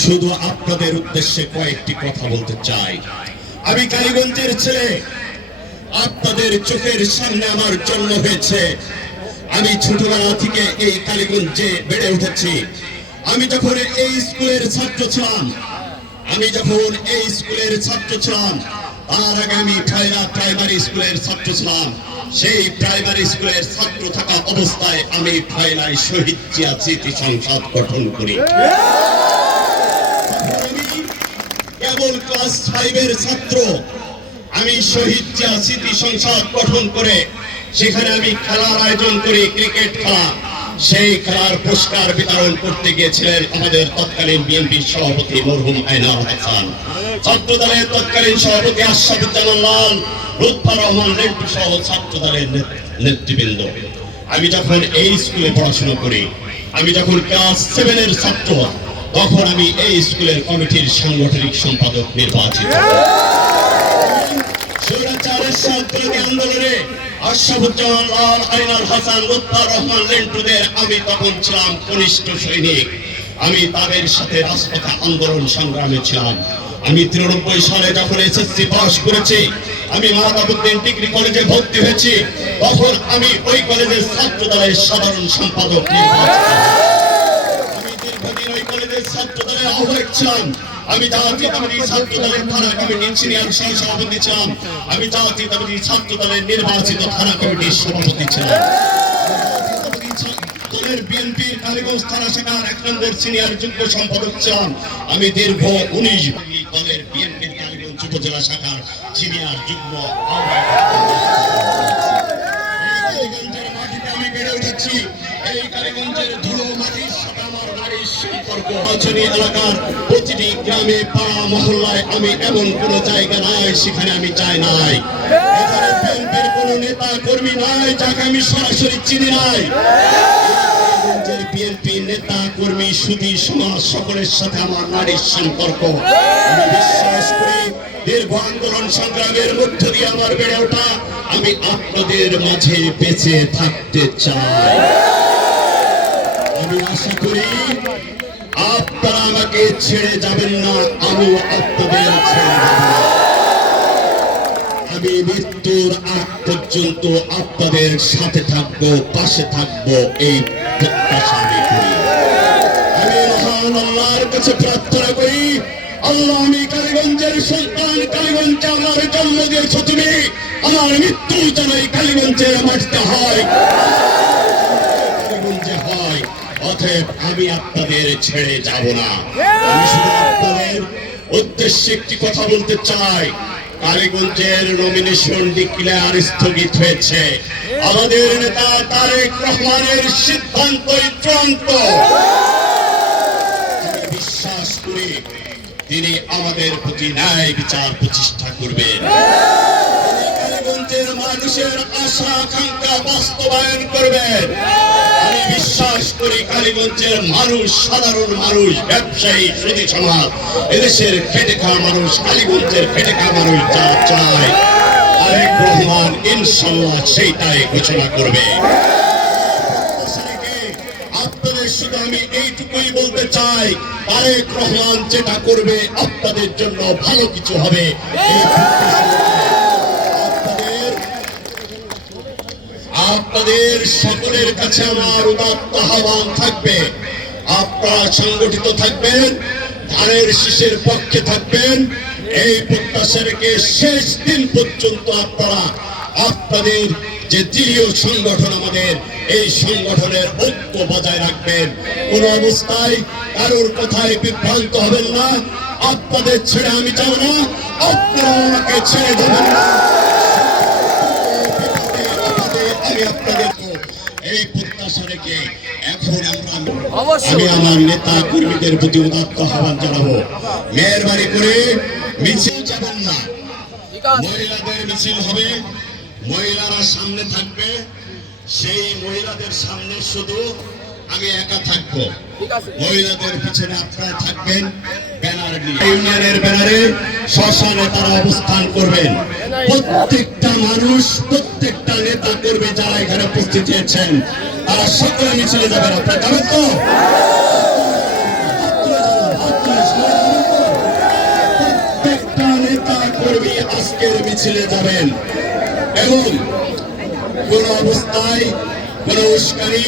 শুধু আপনাদের উদ্দেশ্যে কয়েকটি কথা বলতে চাই। আমি কালীগঞ্জের ছেলে, আপনাদের চোখের সামনে আমার জন্ম হয়েছে। আমি ছোটবেলা থেকে এই কালীগঞ্জে বেড়ে উঠেছি। আমি যখন এই স্কুলের ছাত্র ছিলাম তার আগে আমি ঠাইরা প্রাইমারি স্কুলের ছাত্র ছিলাম। সেই প্রাইমারি স্কুলের ছাত্র থাকা অবস্থায় আমি ঠাইরায় শহীদ জিয়া স্মৃতি সংসদ গঠন করি। কেবল ক্লাস 5 এর ছাত্র, আমি শহীদ জিয়া স্মৃতি সংসদ গঠন করে সেখানে আমি খেলার আয়োজন করি, ক্রিকেট খেলা। সেই খেলার পুরস্কার বিতরণ করতে গিয়েছিলেন আমাদের তৎকালীন বিএনপির সভাপতি মরহুম আইনাল হাসান, ছাত্র দলের তৎকালীন সভাপতি আশরাফুজ্জামান লাল, লুৎফর রহমান লেন্টু সহ ছাত্র দলের নেতৃবৃন্দ। আমি যখন এই স্কুলে পড়াশোনা করি, আমি যখন ক্লাস 7 এর ছাত্র, তখন আমি এই স্কুলের কমিটির সাংগঠনিক সম্পাদক নির্বাচিত। স্বৈরাচারের বিরোধী আন্দোলনে আশরাফুজ্জামান লাল, আইনাল হাসান, লুৎফর রহমান লেন্টুদের আমি তখন ছিলাম কনিষ্ঠ সৈনিক। আমি তাদের সাথে রাজপথে আন্দোলন সংগ্রামে ছিলাম। আমি 93 সালে যখন এসএসসি পাস করেছি, আমি মাহতাবউদ্দিন ডিগ্রি কলেজে ভর্তি হয়েছি, তখন আমি ওই কলেজের ছাত্র দলের সাধারণ সম্পাদক নির্বাচিত। আমি দীর্ঘদিন ওই কলেজের ছাত্র দলের আহ্বায়ক ছিলাম। আমি জাতীয়তাবাদী ছাত্র দলের থানা কমিটির সিনিয়র সহ-সভাপতি ছিলাম। আমি জাতীয়তাবাদী ছাত্র দলের নির্বাচিত থানা কমিটির সভাপতি ছিলাম। বিএনপির কালীগঞ্জ থানা শাখার 1 নম্বর সিনিয়র যুগ্ম সম্পাদক ছিলাম। আমি দীর্ঘ 19 দলের বিএনপির কালীগঞ্জ উপজেলা শাখার সিনিয়র যুগ্ম আহ্বায়ক। কালীগঞ্জের মাটিতে আমি বেড়ে উঠেছি। এই কালীগঞ্জের ধুলো মাটির সাথে আমার বাড়ির সম্পর্ক। নির্বাচনী এলাকার প্রতিটি গ্রামে, পাড়া, মহল্লায় আমি এমন কোন জায়গা নাই সেখানে আমি যাই নাই। এখানে বিএনপির কোন নেতা কর্মী নাই যাকে আমি সরাসরি চিনি নাই। বিএনপি নেতা কর্মী, সুধী সমাজ সকলের সাথে আমার নারীর সম্পর্ক। আমি বিশ্বাস করি দীর্ঘ আন্দোলন সংগ্রামের মধ্য দিয়ে আমার বেড়ে ওঠা। আমি আপনাদের মাঝে বেঁচে থাকতে চাই। আমি আশা করি আপনারা আমাকে ছেড়ে যাবেন না, আমিও আপনাদের ছেড়ে যাব না। আমি মৃত্যুর আগ পর্যন্ত আপনাদের সাথে থাকবো, পাশে থাকবো, এই প্রত্যাশা আমি করি। আমি মহান আল্লাহর কাছে প্রার্থনা করি, আল্লাহ, আমি কালীগঞ্জের সন্তান, কালীগঞ্জে আমার জন্ম দিয়েছ তুমি, আমার মৃত্যু যেন এই কালীগঞ্জের মাটিতে হয়, কালীগঞ্জে হয়। অতএব আমি আপনাদের ছেড়ে যাব না। আমি শুধু আপনাদের উদ্দেশ্যে একটি কথা বলতে চাই। কালীগঞ্জের নমিনেশন ডিক্লেয়ার স্থগিত হয়েছে। আমাদের নেতা তারেক রহমানের সিদ্ধান্ত চূড়ান্ত। আমি বিশ্বাস করি তিনি আমাদের প্রতি ন্যায় বিচার প্রতিষ্ঠা করবেন। কালীগঞ্জের মানুষের আশা আকাঙ্ক্ষা বাস্তবায়ন করবেন। আমি বিশ্বাস করি কালীগঞ্জের মানুষ, সাধারণ মানুষ, ব্যবসায়ী, সুধী সমাজ, এদেশের খেটে খাওয়া মানুষ, কালীগঞ্জের খেটে খাওয়া মানুষ যা চায় তারেক রহমান ইনশাআল্লাহ সেইটাই ঘোষণা করবে। আপনাদের শুধু আমি এইটুকুই বলতে চাই, তারেক রহমান যেটা করবে আপনাদের জন্য ভালো কিছু হবে। আপনাদের সকলের কাছে আমার উদাত্ত আহ্বান থাকবে, আপনারা সংগঠিত থাকবেন, ধানের শীষের পক্ষে থাকবেন। এই প্রত্যাশা রেখে শেষ দিন পর্যন্ত আপনারা আপনাদের যে দলীয় সংগঠন, আমাদের এই সংগঠনের ঐক্য বজায় রাখবেন। কোন অবস্থায় কারোর কথায় বিভ্রান্ত হবেন না। আপনাদের ছেড়ে আমি যাব না, আপনারা আমাকে ছেড়ে যাবেন না। এই প্রত্যাশা রেখে এখন আমি আমার নেতা কর্মীদের প্রতি উদাত্ত আহ্বান জানাবো, মেহেরবানি করে মিছিল যাবেন না। মহিলাদের মিছিল হবে, মহিলারা সামনে থাকবে। সেই মহিলাদের সামনে শুধু আমি একা থাকবো, মহিলাদের পিছনে আপনারা থাকবেন ব্যানার নিয়ে। ইউনিয়নের ব্যানারে শ্মশানে তারা অবস্থান করবেন। প্রত্যেকটা মানুষ, প্রত্যেকটা নেতা কর্মী যারা এখানে উপস্থিত হয়েছেন তারা সকলে মিছিলে যাবেন। আপনারা যাবেন তো? কর্মী আজকের মিছিলে যাবেন এবং কোন অবস্থায় কোন উস্কানি